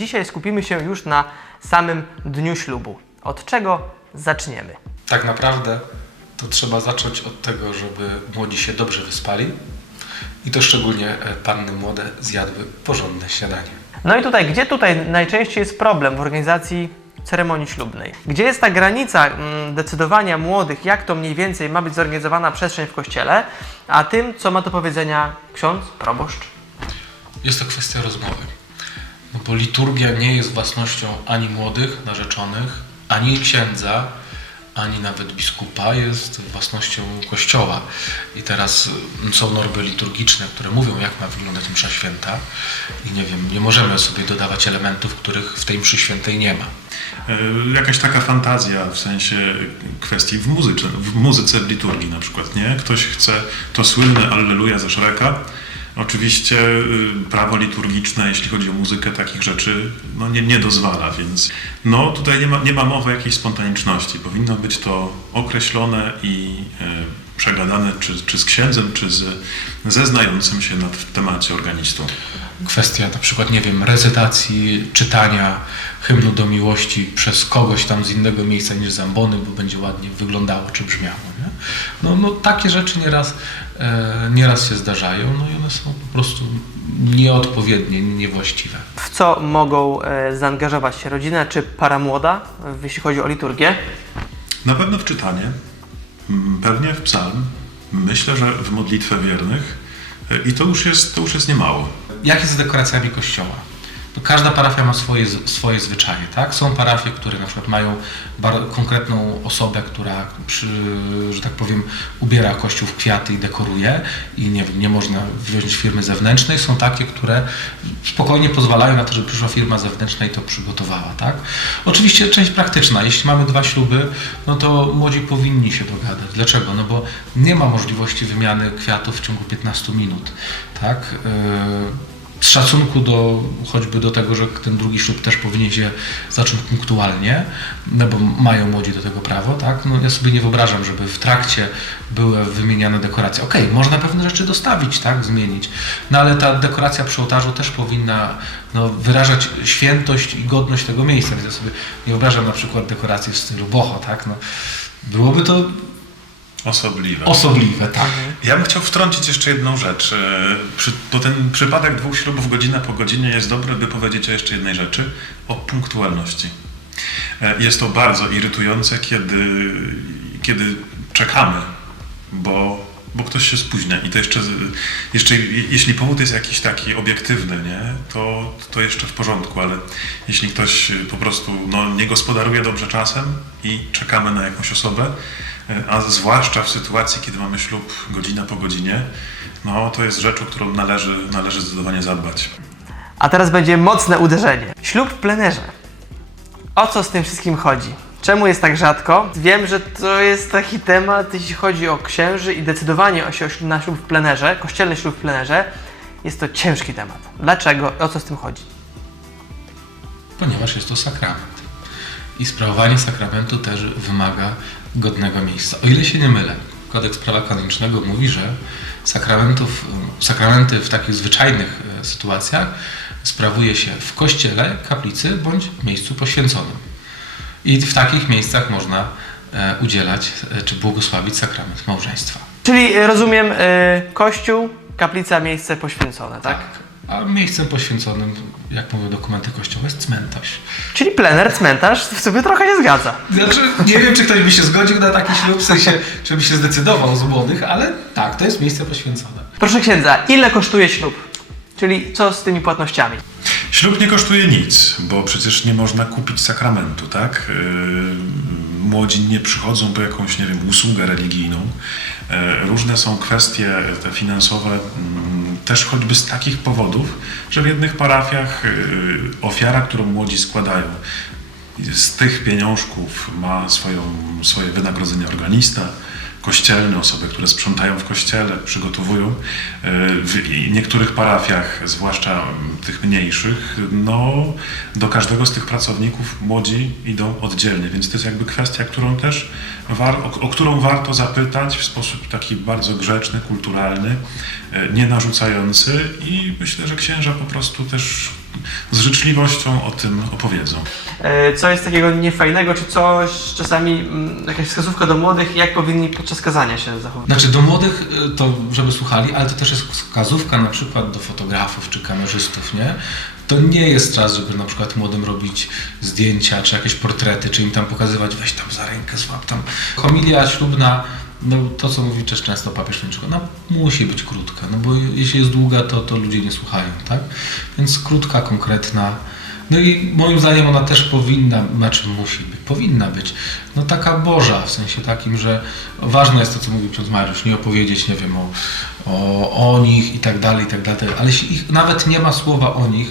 Dzisiaj skupimy się już na samym dniu ślubu. Od czego zaczniemy? Tak naprawdę to trzeba zacząć od tego, żeby młodzi się dobrze wyspali i to szczególnie e, panny młode zjadły porządne śniadanie. No i tutaj, gdzie tutaj najczęściej jest problem w organizacji ceremonii ślubnej? Gdzie jest ta granica mm, decydowania młodych, jak to mniej więcej ma być zorganizowana przestrzeń w kościele, a tym, co ma do powiedzenia ksiądz, proboszcz? Jest to kwestia rozmowy. No bo liturgia nie jest własnością ani młodych narzeczonych, ani księdza, ani nawet biskupa, jest własnością Kościoła. I teraz mm, są normy liturgiczne, które mówią, jak ma wyglądać msza święta i nie wiem, nie możemy sobie dodawać elementów, których w tej mszy świętej nie ma. E, Jakaś taka fantazja w sensie kwestii w muzyce, w muzyce, w liturgii na przykład, nie? Ktoś chce to słynne Alleluja ze Szreka. Oczywiście y, prawo liturgiczne, jeśli chodzi o muzykę, takich rzeczy no nie, nie dozwala, więc no tutaj nie ma, nie ma mowy o jakiejś spontaniczności. Powinno być to określone i e, przegadane czy, czy z księdzem, czy z, ze znającym się na temacie organistą. kwestia na przykład, nie wiem, recytacji, czytania hymnu do miłości przez kogoś tam z innego miejsca niż zambony, bo będzie ładnie wyglądało czy brzmiało. Nie? No, no takie rzeczy nieraz, nieraz się zdarzają, no i one są po prostu nieodpowiednie, niewłaściwe. W co mogą e, zaangażować się rodzina czy para młoda, jeśli chodzi o liturgię? Na pewno w czytanie, m, pewnie w psalm, myślę, że w modlitwę wiernych e, i to już jest, to już jest niemało. Jak jest z dekoracjami kościoła? Każda parafia ma swoje, swoje zwyczaje, tak? Są parafie, które na przykład mają konkretną osobę, która, przy, że tak powiem, ubiera kościół w kwiaty i dekoruje i nie, nie można wziąć firmy zewnętrznej. Są takie, które spokojnie pozwalają na to, żeby przyszła firma zewnętrzna i to przygotowała, tak? Oczywiście część praktyczna. Jeśli mamy dwa śluby, no to młodzi powinni się dogadać. Dlaczego? No bo nie ma możliwości wymiany kwiatów w ciągu 15 minut, tak? Yy, z szacunku do choćby do tego, że ten drugi ślub też powinien się zacząć punktualnie, no bo mają młodzi do tego prawo, tak? No ja sobie nie wyobrażam, żeby w trakcie były wymieniane dekoracje. Okej, można pewne rzeczy dostawić, tak, zmienić, no ale ta dekoracja przy ołtarzu też powinna no, wyrażać świętość i godność tego miejsca, więc ja sobie nie wyobrażam na przykład dekoracji w stylu boho, tak? No, byłoby to Osobliwe. osobliwe, tak. Ja bym chciał wtrącić jeszcze jedną rzecz, e, przy, bo ten przypadek dwóch ślubów godzina po godzinie jest dobry, by powiedzieć o jeszcze jednej rzeczy, o punktualności. E, Jest to bardzo irytujące, kiedy, kiedy czekamy, bo, bo ktoś się spóźnia i to jeszcze, jeszcze je- jeśli powód jest jakiś taki obiektywny, nie, to, to jeszcze w porządku, ale jeśli ktoś po prostu no, nie gospodaruje dobrze czasem i czekamy na jakąś osobę, e, a zwłaszcza w sytuacji, kiedy mamy ślub godzina po godzinie, no to jest rzecz, o którą należy, należy zdecydowanie zadbać. A teraz będzie mocne uderzenie. Ślub w plenerze. O co z tym wszystkim chodzi? Czemu jest tak rzadko? Wiem, że to jest taki temat, jeśli chodzi o księży i decydowanie o się na ślub w plenerze, kościelny ślub w plenerze. Jest to ciężki temat. Dlaczego? O co z tym chodzi? ponieważ jest to sakrament. I sprawowanie sakramentu też wymaga godnego miejsca. O ile się nie mylę, kodeks prawa kanonicznego mówi, że sakramentów, sakramenty w takich zwyczajnych e, sytuacjach sprawuje się w kościele, kaplicy bądź miejscu poświęconym. I w takich miejscach można e, udzielać e, czy błogosławić sakrament małżeństwa. Czyli y, rozumiem, y, kościół, kaplica, miejsce poświęcone, tak? A miejscem poświęconym, jak mówią dokumenty kościoła, jest cmentarz. Czyli plener, cmentarz, w sobie trochę się zgadza. Znaczy, nie wiem, czy ktoś by się zgodził na taki ślub, w sensie, czy by się zdecydował z młodych, ale tak, to jest miejsce poświęcone. Proszę księdza, ile kosztuje ślub? Czyli co z tymi płatnościami? Ślub nie kosztuje nic, bo przecież nie można kupić sakramentu, tak? Yy, Młodzi nie przychodzą po jakąś, nie wiem, usługę religijną. Yy, Różne są kwestie te finansowe, mm, też choćby z takich powodów, że w jednych parafiach ofiara, którą młodzi składają, z tych pieniążków ma swoją, swoje wynagrodzenie organista, kościelny, osoby, które sprzątają w kościele, przygotowują. E, W niektórych parafiach, zwłaszcza tych mniejszych, no, do każdego z tych pracowników młodzi idą oddzielnie, więc to jest jakby kwestia, którą też o, o którą warto zapytać w sposób taki bardzo grzeczny, kulturalny, e, nie narzucający i myślę, że księża po prostu też z życzliwością o tym opowiedzą. E, Co jest takiego niefajnego, czy coś, czasami mm, jakaś wskazówka do młodych, jak powinni podczas kazania się zachowywać? Znaczy do młodych y, to, żeby słuchali, ale to też jest wskazówka na przykład do fotografów czy kamerzystów, nie? To nie jest czas, żeby na przykład młodym robić zdjęcia czy jakieś portrety, czy im tam pokazywać, weź tam za rękę, złap tam. Homilia ślubna, no to co mówi też często papież Franciszek, no musi być krótka, no bo jeśli jest długa, to, to ludzie nie słuchają, tak? Więc krótka, konkretna. No i moim zdaniem ona też powinna, znaczy musi być, powinna być, no taka Boża, w sensie takim, że ważne jest to, co mówił ksiądz Mariusz, nie opowiedzieć, nie wiem, o, o, o nich i tak dalej, i tak dalej, ale jeśli ich, nawet nie ma słowa o nich,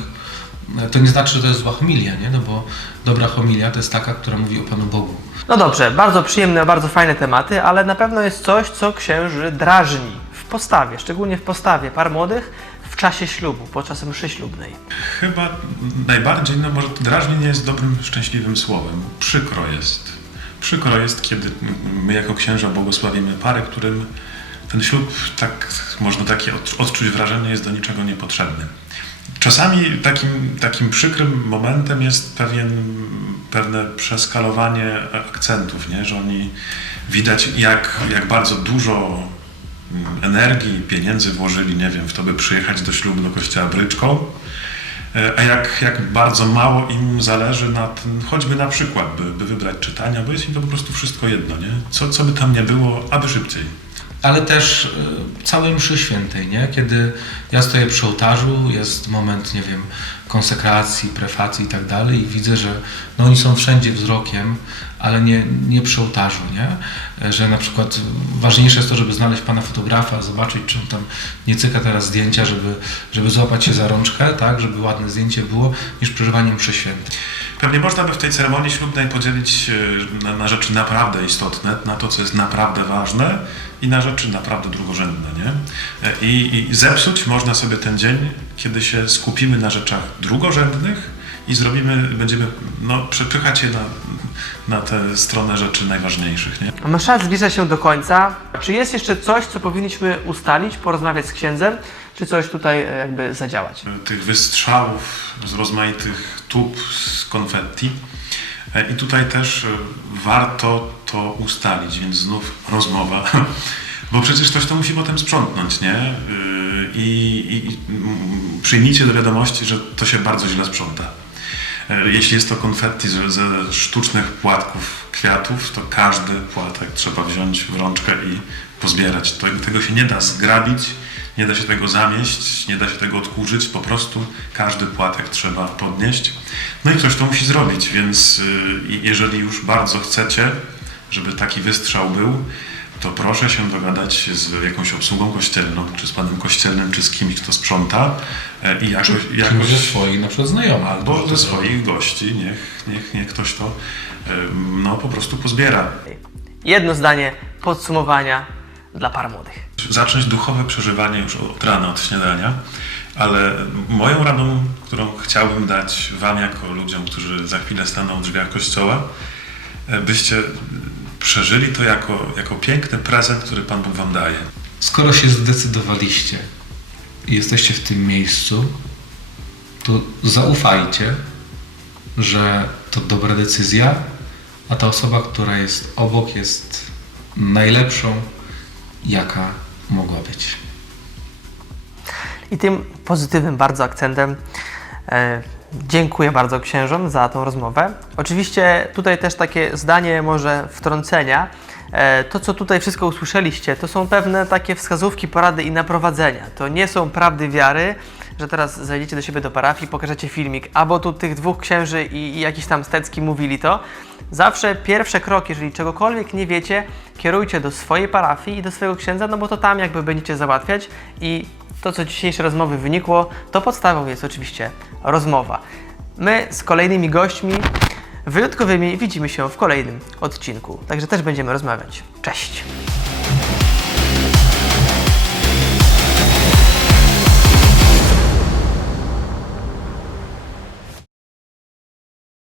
to nie znaczy, że to jest zła homilia, nie? No bo dobra homilia to jest taka, która mówi o Panu Bogu. No dobrze, bardzo przyjemne, bardzo fajne tematy, ale na pewno jest coś, co księży drażni w postawie, szczególnie w postawie par młodych czasie ślubu, podczas mszy ślubnej. Chyba najbardziej, no może drażnienie jest dobrym, szczęśliwym słowem. Przykro jest. Przykro jest, kiedy my jako księża błogosławimy parę, którym ten ślub, tak można takie od- odczuć wrażenie, jest do niczego niepotrzebny. Czasami takim, takim przykrym momentem jest pewien, pewne przeskalowanie akcentów, nie? że oni widać jak, jak bardzo dużo energii, pieniędzy włożyli, nie wiem, w to, by przyjechać do ślubu do kościoła bryczką, E, a jak, jak bardzo mało im zależy na tym, choćby na przykład, by, by wybrać czytania, bo jest im to po prostu wszystko jedno, nie? Co, co by tam nie było, aby szybciej. Ale też y, całej mszy świętej, nie? Kiedy ja stoję przy ołtarzu, jest moment, nie wiem, konsekracji, prefacji i tak dalej i widzę, że no oni są wszędzie wzrokiem, ale nie, nie przy ołtarzu, nie? Że na przykład ważniejsze jest to, żeby znaleźć pana fotografa, zobaczyć, czym tam nie cyka teraz zdjęcia, żeby, żeby złapać się za rączkę, tak? Żeby ładne zdjęcie było, niż przeżywanie mszy świętej. Pewnie można by w tej ceremonii ślubnej podzielić e, na, na rzeczy naprawdę istotne, na to, co jest naprawdę ważne i na rzeczy naprawdę drugorzędne, nie? E, I, I zepsuć można sobie ten dzień, kiedy się skupimy na rzeczach drugorzędnych i zrobimy, będziemy no, przepychać je na, na tę stronę rzeczy najważniejszych, nie? Msza zbliża się do końca. Czy jest jeszcze coś, co powinniśmy ustalić, porozmawiać z księdzem, czy coś tutaj e, jakby zadziałać? tych wystrzałów z rozmaitych tub z konfetti. E, I tutaj też e, warto to ustalić, więc znów rozmowa, bo przecież ktoś to musi potem sprzątnąć, nie? I, i, przyjmijcie do wiadomości, że to się bardzo źle sprząta. E, Jeśli jest to konfetti ze, ze sztucznych płatków kwiatów, to każdy płatek trzeba wziąć w rączkę i pozbierać. To, tego się nie da zgrabić, nie da się tego zamieść, nie da się tego odkurzyć, po prostu każdy płatek trzeba podnieść. No i ktoś to musi zrobić, więc y, jeżeli już bardzo chcecie, żeby taki wystrzał był, to proszę się dogadać z jakąś obsługą kościelną, czy z panem kościelnym, czy z kimś, kto sprząta e, i jakoś, Jakoś... jakoś ze swoich na przykład znajomych. albo ze swoich gości, niech, niech, niech ktoś to no, po prostu pozbiera. Jedno zdanie podsumowania dla par młodych. Zacząć duchowe przeżywanie już od rana, od śniadania, ale moją radą, którą chciałbym dać Wam jako ludziom, którzy za chwilę staną w drzwiach kościoła, e, byście przeżyli to jako, jako piękny prezent, który Pan Bóg Wam daje. Skoro się zdecydowaliście i jesteście w tym miejscu, to zaufajcie, że to dobra decyzja, a ta osoba, która jest obok, jest najlepszą, jaka mogła być. I tym pozytywnym bardzo akcentem e, dziękuję bardzo księżom za tą rozmowę. Oczywiście tutaj też takie zdanie może wtrącenia. E, to, co tutaj wszystko usłyszeliście, to są pewne takie wskazówki, porady i naprowadzenia. To nie są prawdy wiary, że teraz zajdziecie do siebie do parafii, pokażecie filmik, albo tu tych dwóch księży i, i jakiś tam Stecki mówili to. Zawsze pierwszy krok, jeżeli czegokolwiek nie wiecie, kierujcie do swojej parafii i do swojego księdza, no bo to tam jakby będziecie załatwiać i to, co dzisiejsze rozmowy wynikło, to podstawą jest oczywiście rozmowa. My z kolejnymi gośćmi wyjątkowymi widzimy się w kolejnym odcinku, także też będziemy rozmawiać. Cześć!